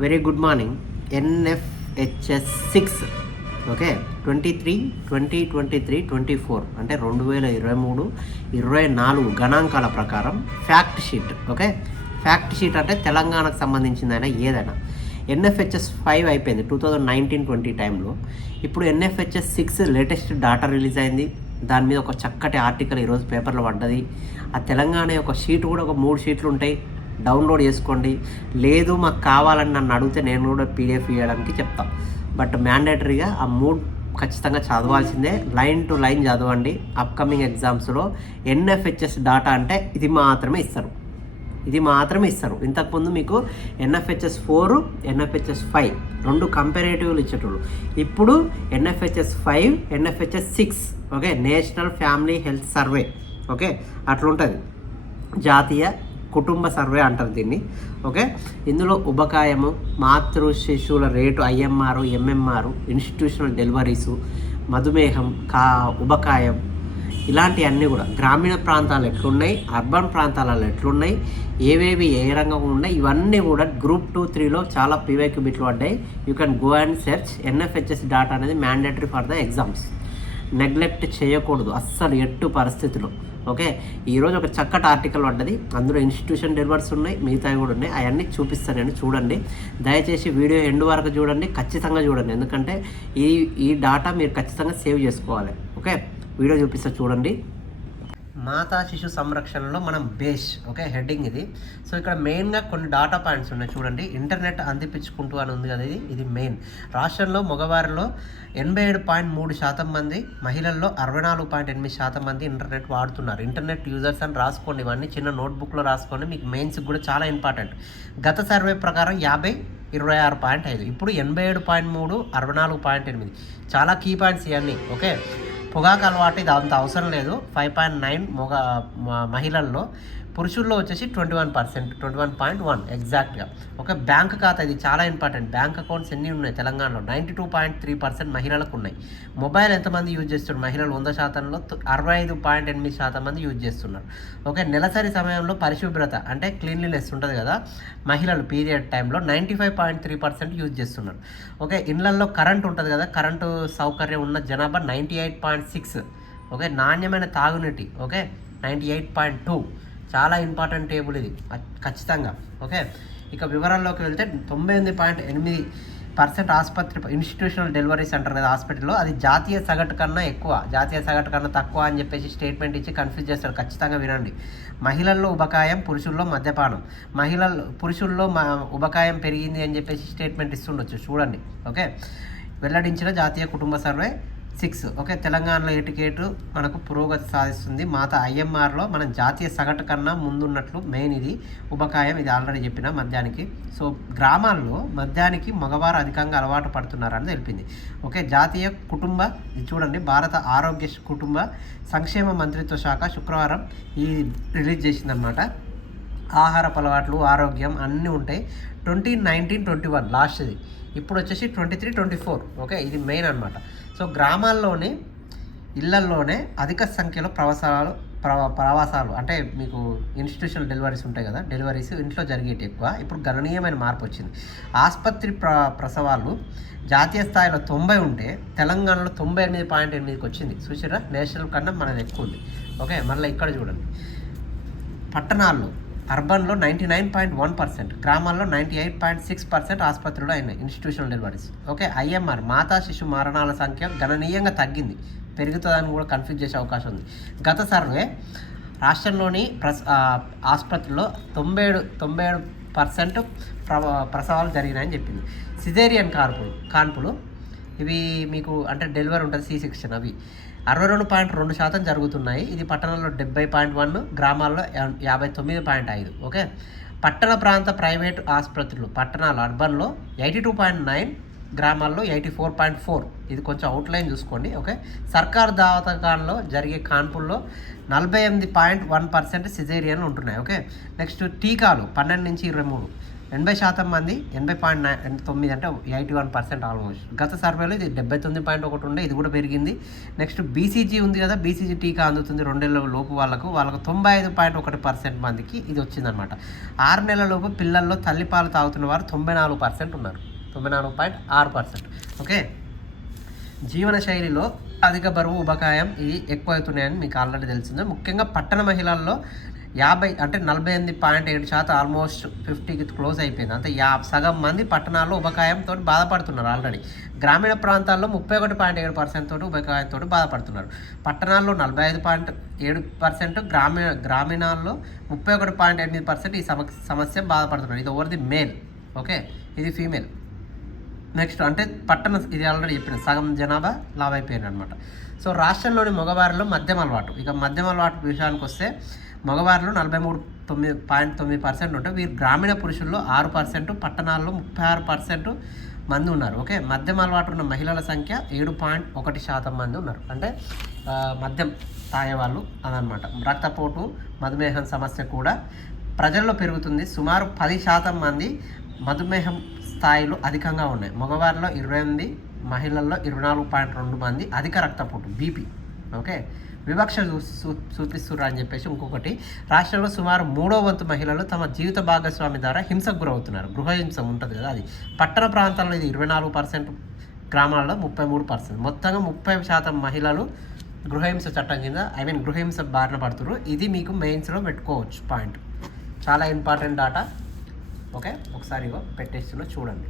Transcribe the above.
Very good morning. NFHS 6 okay 23 అంటే 2023-24 గణాంకాల ప్రకారం fact sheet. Okay, fact sheet అంటే తెలంగాణకు సంబంధించిందైనా ఏదైనా. ఎన్ఎఫ్హెచ్ఎస్ 5 అయిపోయింది 2019-20 టైంలో. ఇప్పుడు ఎన్ఎఫ్హెచ్ఎస్ 6 లేటెస్ట్ డాటా రిలీజ్ అయింది. దాని మీద ఒక చక్కటి ఆర్టికల్ ఈరోజు పేపర్లో పడ్డది. ఆ తెలంగాణ యొక్క షీట్ కూడా ఒక 3 షీట్లు ఉంటాయి, డౌన్లోడ్ చేసుకోండి. లేదు మాకు కావాలని నన్ను అడిగితే నేను కూడా పీడిఎఫ్ ఇవ్వడానికి చెప్తాను. బట్ మ్యాండేటరీగా ఆ 3 ఖచ్చితంగా చదవాల్సిందే. లైన్ టు లైన్ చదవండి. అప్కమింగ్ ఎగ్జామ్స్లో ఎన్ఎఫ్హెచ్ఎస్ డాటా అంటే ఇది మాత్రమే ఇస్తారు. ఇంతకుముందు మీకు ఎన్ఎఫ్హెచ్ఎస్ 4, ఎన్ఎఫ్హెచ్ఎస్ 5 2 కంపారేటివ్లు ఇచ్చేటోళ్ళు. ఇప్పుడు NFHS 5, NFHS 6. Okay, national family health survey. Okay, అట్లుంటుంది. జాతీయ కుటుంబ సర్వే అంటారు దీన్ని. ఓకే, ఇందులో ఉబకాయము, మాతృ శిశువుల రేటు, ఐఎంఆర్, ఎంఎంఆర్, ఇన్స్టిట్యూషనల్ డెలివరీసు, మధుమేహం, ఉబకాయం, ఇలాంటివన్నీ కూడా గ్రామీణ ప్రాంతాలు ఎట్లున్నాయి, అర్బన్ ప్రాంతాలలో ఎట్లున్నాయి, ఏవేవి ఏ రంగంగా ఉన్నాయి, ఇవన్నీ కూడా గ్రూప్ 2, 3లో చాలా పీవైక్యూ బిట్లు పడ్డాయి. You can go and search. NFHS data అనేది mandatory for the exams. Neglect చేయకూడదు అస్సలు ఎట్టు పరిస్థితిలో. ఓకే, ఈరోజు ఒక చక్కటి ఆర్టికల్ పడ్డది. అందులో ఇన్స్టిట్యూషన్ డెలివర్స్ ఉన్నాయి, మిగతావి కూడా ఉన్నాయి. అవన్నీ చూపిస్తాను నేను, చూడండి. దయచేసి వీడియో ఎండ్ వరకు చూడండి, ఖచ్చితంగా చూడండి. ఎందుకంటే ఈ డాటా మీరు ఖచ్చితంగా సేవ్ చేసుకోవాలి. ఓకే, వీడియో చూపిస్తా చూడండి. మాతా శిశు సంరక్షణలో మనం బేస్. ఓకే, హెడ్డింగ్ ఇది. సో ఇక్కడ మెయిన్గా కొన్ని డాటా పాయింట్స్ ఉన్నాయి చూడండి. ఇంటర్నెట్ అందిపించుకుంటూ అని ఉంది కదా, ఇది మెయిన్. రాష్ట్రంలో మగవారిలో 87.3% మంది, మహిళల్లో 64.8% మంది ఇంటర్నెట్ వాడుతున్నారు. ఇంటర్నెట్ యూజర్స్ అని రాసుకోండి, ఇవన్నీ చిన్న నోట్బుక్లో రాసుకోండి, మీకు మెయిన్స్కి కూడా చాలా ఇంపార్టెంట్. గత సర్వే ప్రకారం 50-26.5, ఇప్పుడు 87.3, 64.8. చాలా కీ పాయింట్స్ ఇవన్నీ. ఓకే, పొగాకు అలవాటు ఇది అంత అవసరం లేదు. 5.9 మహిళల్లో, పురుషుల్లో వచ్చేసి 21%, 21.1 ఎగ్జాక్ట్గా. ఒక బ్యాంక్ ఖాతా, ఇది చాలా ఇంపార్టెంట్. బ్యాంక్ అకౌంట్స్ ఎన్ని ఉన్నాయి తెలంగాణలో? 92.3% మహిళలకు ఉన్నాయి. మొబైల్ ఎంతమంది యూజ్ చేస్తున్నారు? మహిళలు 100%లో 65.8% మంది యూజ్ చేస్తున్నారు. ఓకే, నెలసరి సమయంలో పరిశుభ్రత అంటే క్లీన్లీనెస్ ఉంటుంది కదా, మహిళలు పీరియడ్ టైంలో 95.3% యూజ్ చేస్తున్నారు. ఓకే, ఇళ్లల్లో కరెంట్ ఉంటుంది కదా, కరెంటు సౌకర్యం ఉన్న జనాభా 98.6. ఓకే, నాణ్యమైన తాగునీటి, ఓకే, 98.2. చాలా ఇంపార్టెంట్ టేబుల్ ఇది ఖచ్చితంగా. ఓకే, ఇక వివరాల్లోకి వెళ్తే 98.8% ఆసుపత్రి ఇన్స్టిట్యూషనల్ డెలివరీస్ అంటారు కదా హాస్పిటల్లో, అది జాతీయ సగటు కన్నా ఎక్కువ, జాతీయ సగటు కన్నా తక్కువ అని చెప్పేసి స్టేట్మెంట్ ఇచ్చి కన్ఫ్యూజ్ చేస్తారు. ఖచ్చితంగా వినండి. మహిళల్లో ఉబకాయం, పురుషుల్లో మద్యపానం. పురుషుల్లో ఉబకాయం పెరిగింది అని చెప్పేసి స్టేట్మెంట్ ఇస్తుండొచ్చు, చూడండి. ఓకే, వెల్లడించిన జాతీయ కుటుంబ సర్వే 6. ఓకే, తెలంగాణలో ఏటికేటు మనకు పురోగతి సాధిస్తుంది. ఐఎంఆర్లో మనం జాతీయ సగటు కన్నా ముందున్నట్లు మెయిన్ ఇది. ఉబకాయం ఇది ఆల్రెడీ చెప్పిన మద్యానికి. సో గ్రామాల్లో మద్యానికి మగవారు అధికంగా అలవాటు పడుతున్నారని తెలిపింది. ఓకే, జాతీయ కుటుంబ, ఇది చూడండి, భారత ఆరోగ్య కుటుంబ సంక్షేమ మంత్రిత్వ శాఖ శుక్రవారం ఈ రిలీజ్ చేసిందనమాట. ఆహారపు అలవాట్లు, ఆరోగ్యం అన్నీ ఉంటాయి. 2019-21 లాస్ట్ది. ఇప్పుడు వచ్చేసి 23-24. ఓకే, ఇది మెయిన్ అనమాట. సో గ్రామాల్లోని, ఇళ్లల్లోనే అధిక సంఖ్యలో ప్రవాసాలు అంటే మీకు ఇన్స్టిట్యూషనల్ డెలివరీస్ ఉంటాయి కదా, డెలివరీస్ ఇంట్లో జరిగేటి ఎక్కువ. ఇప్పుడు గణనీయమైన మార్పు వచ్చింది. ఆసుపత్రి ప్రసవాలు జాతీయ స్థాయిలో 90 ఉంటే తెలంగాణలో 98.8కి వచ్చింది. చూసారా, నేషనల్ కన్నా మనది ఎక్కువ ఉంది. ఓకే, మళ్ళీ ఇక్కడ చూడండి. పట్టణాల్లో, అర్బన్లో 99.1%, గ్రామాల్లో 98.6% ఆసుపత్రులు అయినాయి ఇన్స్టిట్యూషనల్ డెలివరీస్. ఓకే, ఐఎంఆర్ మాతా శిశు మరణాల సంఖ్య గణనీయంగా తగ్గింది, పెరుగుతుందని కూడా కన్ఫ్యూజ్ చేసే అవకాశం ఉంది. గత సర్వే రాష్ట్రంలోని ఆసుపత్రుల్లో 97% ప్రసవాలు జరిగినాయని చెప్పింది. సిజేరియన్ కాన్పులు ఇవి మీకు అంటే డెలివరీ ఉంటుంది, C-సెక్షన్, అవి 62.2% జరుగుతున్నాయి. ఇది పట్టణంలో 70.1, గ్రామాల్లో 59.5. ఓకే, పట్టణ ప్రాంత ప్రైవేటు ఆసుపత్రులు, పట్టణాలు అర్బన్లో 82.9, గ్రామాల్లో 84.4. ఇది కొంచెం అవుట్లైన్ చూసుకోండి. ఓకే, సర్కారు దవాఖానలో జరిగే కాన్పుల్లో 48.1% సిజేరియన్లు ఉంటున్నాయి. ఓకే, నెక్స్ట్ టీకాలు 12 నుంచి 23. 80% మంది 80.9 అంటే 81% ఆల్మోస్ట్. గత సర్వేలో ఇది 79.1 ఉండే, ఇది కూడా పెరిగింది. నెక్స్ట్ బీసీజీ ఉంది కదా, బీసీజీ టీకా అందుతుంది 2 నెలల లోపు వాళ్ళకు 95.1% మందికి ఇది వచ్చిందనమాట. 6 నెలల లోపు పిల్లల్లో తల్లిపాలు తాగుతున్న వారు 94% ఉన్నారు, 94.6%. ఓకే, జీవనశైలిలో అధిక బరువు ఉబకాయం ఇవి ఎక్కువ అవుతున్నాయని మీకు ఆల్రెడీ తెలిసిందే. ముఖ్యంగా పట్టణ మహిళల్లో 48.7% ఆల్మోస్ట్ 50కి క్లోజ్ అయిపోయింది. అంటే సగం మంది పట్టణాల్లో ఉబకాయంతో బాధపడుతున్నారు ఆల్రెడీ. గ్రామీణ ప్రాంతాల్లో 31.7% తోటి ఉబకాయంతో బాధపడుతున్నారు. పట్టణాల్లో 45.7%, గ్రామీణాల్లో 31.8% ఈ సమస్య బాధపడుతున్నారు. ఇది ఓవర్ ది మేల్. ఓకే, ఇది ఫీమేల్. నెక్స్ట్ అంటే ఇది ఆల్రెడీ చెప్పిన సగం జనాభా లావ్ అయిపోయింది అనమాట. సో రాష్ట్రంలోని మగవారిలో మద్యం అలవాటు, ఇక మద్యం అలవాటు విషయానికి వస్తే మగవారిలో 43.9% ఉంటే వీరు గ్రామీణ పురుషుల్లో 6%, పట్టణాల్లో 36% మంది ఉన్నారు. ఓకే, మద్యం అలవాటు ఉన్న మహిళల సంఖ్య 7.1% మంది ఉన్నారు. అంటే మద్యం తాగేవాళ్ళు అదనమాట. రక్తపోటు, మధుమేహం సమస్య కూడా ప్రజల్లో పెరుగుతుంది. సుమారు 10% మంది మధుమేహం స్థాయిలు అధికంగా ఉన్నాయి. మగవారిలో 28, మహిళల్లో 24.2 మంది అధిక రక్తపోటు, బీపీ. ఓకే, వివక్ష చూపిస్తున్నారు అని చెప్పేసి ఇంకొకటి, రాష్ట్రంలో సుమారు 3వ వంతు మహిళలు తమ జీవిత భాగస్వామి ద్వారా హింసకు గురవుతున్నారు. గృహహింస ఉంటుంది కదా అది. పట్టణ ప్రాంతాల్లో ఇది 24%, గ్రామాల్లో 33%. మొత్తంగా 30% మహిళలు గృహహింస చట్టం కింద గృహహింస బారిన పడుతున్నారు. ఇది మీకు మెయిన్స్లో పెట్టుకోవచ్చు పాయింట్. చాలా ఇంపార్టెంట్ డాటా. ఓకే, ఒకసారి పెట్టేస్తున్నా చూడండి.